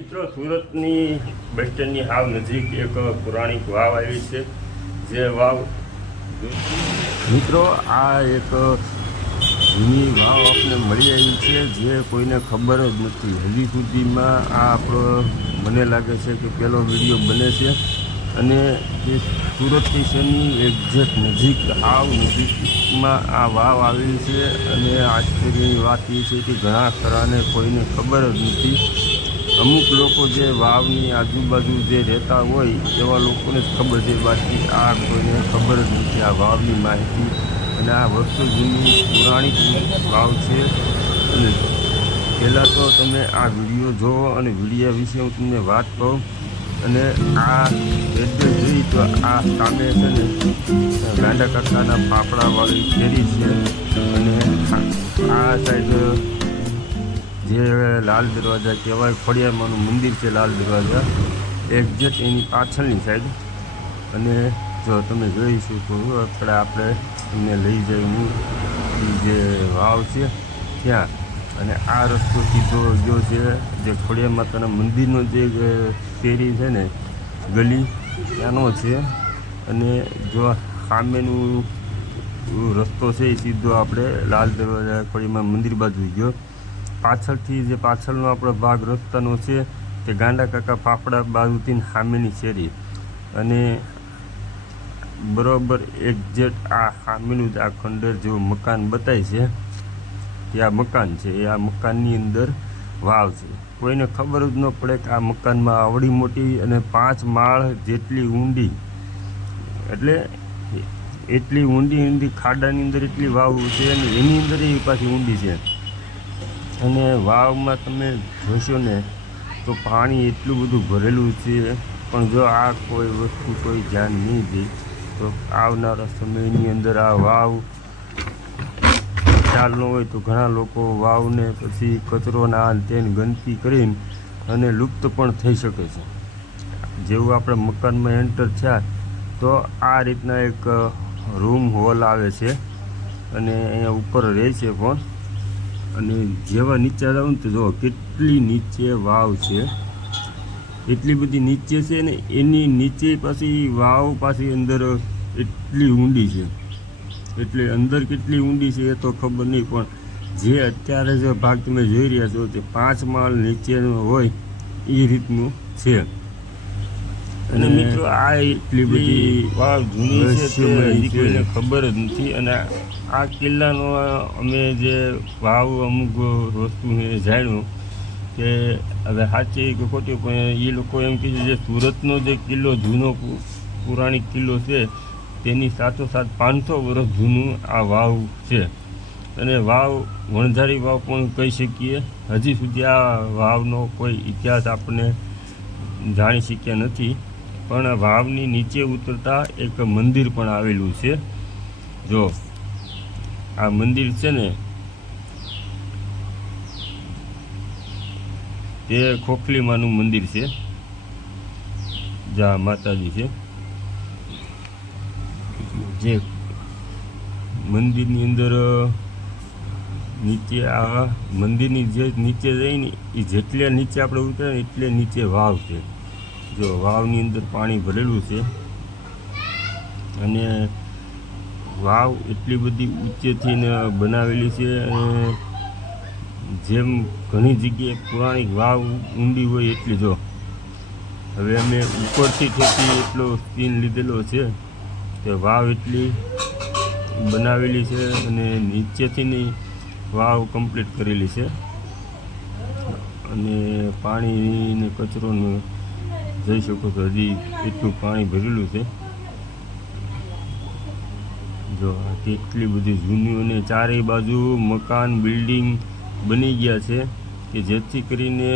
મિત્રો સુરતની બસ સ્ટેન્ડની હાવ નજીક એક પૌરાણિક વાવ આવી છે. જે વાવ મિત્રો આ એક જૂની વાવ આપણે મળી આવી છે, જે કોઈને ખબર જ નથી હજી સુધીમાં. આ આપણો મને લાગે છે કે પહેલો વિડીયો બને છે, અને એ સુરત સ્ટેશનની એક્ઝેક્ટ નજીક હાવ નજીકમાં આ વાવ આવેલી છે. અને આશ્ચર્યની વાત એ છે કે ઘણા ખરાને કોઈને ખબર જ નથી. અમુક લોકો જે વાવની આજુબાજુ જે રહેતા હોય એવા લોકોને જ ખબર છે, બાકી આ કોઈને ખબર જ નથી આ વાવની માહિતી. અને આ વર્ષો જૂની પૌરાણિક વાવ છે. અને પહેલાં તો તમે આ વિડીયો જુઓ અને વિડીયો વિશે હું તમને વાત કહું. અને આ એડ્રેસ જોઈ તો આ સામે છે ને ગાંડા કાકાના પાપડાવાળી શેરી છે. અને આ સાઈડ જે લાલ દરવાજા કહેવાય, ખોડિયારમાંનું મંદિર છે લાલ દરવાજા, એક્ઝેક્ટ એની પાછળની સાઈડ. અને જો તમે જોઈ શકો આપણે તમને લઈ જઈને જે વાવ છે ત્યાં. અને આ રસ્તો સીધો ગયો છે જે ખોડિયાર માતાના મંદિરનો જે શેરી છે ને ગલી ત્યાંનો છે. અને જો સામેનું રસ્તો છે એ સીધો આપણે લાલ દરવાજા ખોડિયાર મંદિર બાજુ ગયો. પાછળથી જે પાછળનો આપણો ભાગ રસ્તાનો છે તે ગાંડા કાકા ફાફડા બાજુથી સામેની શેરી. અને બરાબર એક્ઝેક્ટ આ સામેનું જ આ ખંડેર જેવું મકાન બતાય છે કે આ મકાન છે. એ આ મકાનની અંદર વાવ છે. કોઈને ખબર જ ન પડે કે આ મકાનમાં આવડી મોટી અને 5 માળ જેટલી ઊંડી, એટલે એટલી ઊંડી ખાડાની અંદર એટલી વાવ છે. અને એની અંદર એ પાછી ઊંડી છે. અને વાવમાં તમે જોશો ને તો પાણી એટલું બધું ભરેલું છે. પણ જો આ કોઈ વસ્તુ કોઈ ધ્યાન નહીં દે તો આવનારા સમયની અંદર આ વાવ ખ્યાલ ન હોય તો ઘણા લોકો વાવને પછી કચરોના તેને ગંદકી કરીને અને લુપ્ત પણ થઈ શકે છે. જેવું આપણે મકાનમાં એન્ટર થયા તો આ રીતના એક રૂમ હોલ આવે છે, અને અહીંયા ઉપર રહે છે પણ. અને જેવા નીચે જાવ ને તો જો કેટલી નીચે વાવ છે, એટલી બધી નીચે છે ને એની નીચે પાછી વાવ પાછી અંદર એટલી ઊંડી છે. એટલે અંદર કેટલી ઊંડી છે એ તો ખબર નહીં, પણ જે અત્યારે જે ભાગ તમે જોઈ રહ્યા છો તે 5 માળ નીચેનો હોય એ રીતનું છે. અને મિત્રો આ એટલી બધી વાવ જૂની છે તે કોઈને ખબર જ નથી. અને આ કિલ્લાનો અમે જે વાવ અમુક વસ્તુ જાણ્યું કે હવે સાચી કે ખોટી, પણ એ લોકો એમ કહે છે જે સુરતનો જે કિલ્લો જૂનો પૌરાણિક કિલ્લો છે તેની સાથોસાથ 500 વર્ષ જૂનું આ વાવ છે. અને વાવ વણઝારી વાવ પણ કહી શકીએ. હજી સુધી આ વાવનો કોઈ ઇતિહાસ આપણે જાણી શક્યા નથી. પણ વાવની નીચે ઉતરતા એક મંદિર પણ આવેલું છે. જો આ મંદિર છે ને તે ખોખલીમાનું મંદિર છે, જ્યાં માતાજી છે. જે મંદિરની અંદર નીચે આ મંદિરની જે નીચે જઈને એ જેટલે નીચે આપણે ઉતરે ને એટલે નીચે વાવ છે. જો વાવની અંદર પાણી ભરેલું છે. અને વાવ એટલી બધી ઊંચેથી બનાવેલી છે. અને જેમ ઘણી જગ્યાએ પૌરાણિક વાવ ઊંડી હોય એટલી. જો હવે અમે ઉપરથી ઠેકી એટલો સીન લીધેલો છે કે વાવ એટલી બનાવેલી છે. અને નીચેથી નહીં વાવ કમ્પ્લીટ કરેલી છે. અને પાણી ને કચરોને જોઈ શકો છો હજી એટલું પાણી ભરેલું છે. જો આ કેટલી બધી જૂની અને ચારેય બાજુ મકાન બિલ્ડિંગ બની ગયા છે કે જેથી કરીને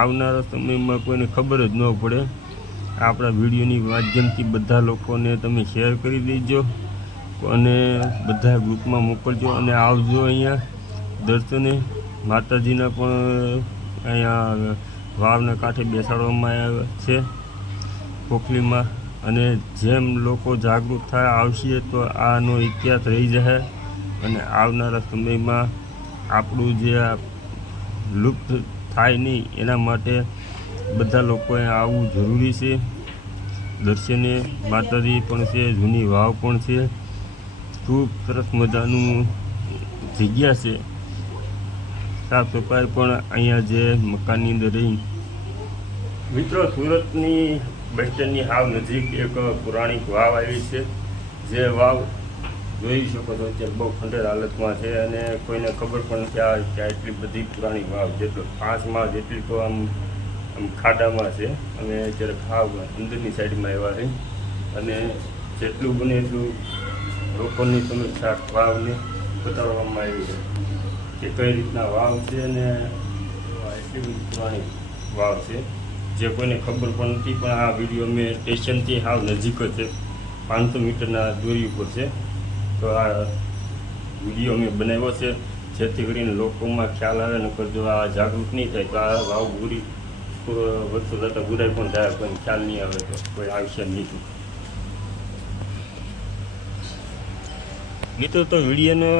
આવનારા સમયમાં કોઈને ખબર જ ન પડે. આપણા વિડીયોની માધ્યમથી બધા લોકોને તમે શેર કરી દેજો અને બધા ગ્રુપમાં મોકલજો. અને આવજો અહીંયા દર્શને. માતાજીના પણ અહીંયા વાવના કાંઠે બેસાડવામાં આવ્યા છે ખોખલીમાં. અને જેમ લોકો જાગૃત થાય આવશે તો આનો ઇતિહાસ રહી જશે. અને આવનારા સમયમાં આપણું જે લુપ્ત થાય નહીં એના માટે બધા લોકોએ આવવું જરૂરી છે. દર્શને માતાજી પણ છે, જૂની વાવ પણ છે, ખૂબ સરસ મજાનું જગ્યા છે. સાફ સફાઈ પણ અહીંયા જે મકાનની અંદર રહી. મિત્રો, સુરતની બસ સ્ટેન્ડની હાવ નજીક એક પુરાણિક વાવ આવી છે. જે વાવ જોઈ શકો છો અત્યારે બહુ ખંડેર હાલતમાં છે અને કોઈને ખબર પણ નથી કે એટલી બધી પુરાણી વાવ, જેટલો 5 માળ જેટલી તો આમ ખાડામાં છે. અને અત્યારે ખાવ અંદરની સાઈડમાં એવા રહી અને જેટલું બને એટલું લોકોની સમસ્યા વાવને બતાવવામાં આવી છે કે કઈ રીતના વાવ છે અને એટલી બધી પુરાણી વાવ છે જે કોઈને ખબર પણ નથી. પણ આ વિડીયો મેં સ્ટેશનથી હાવ નજીક જ છે, 500 મીટરના દૂરી ઉપર છે. તો આ વિડીયો મેં બનાવ્યો છે જેથી કરીને લોકોમાં ખ્યાલ આવે. નકર જો આ જાગૃત નહીં થાય તો આ વાવ બુરી વર્ષો જતાં બુરાઈ પણ થાય, કોઈને ખ્યાલ નહીં આવે તો કોઈ આવશે નહીં. મિત્રો, તો વિડીયોને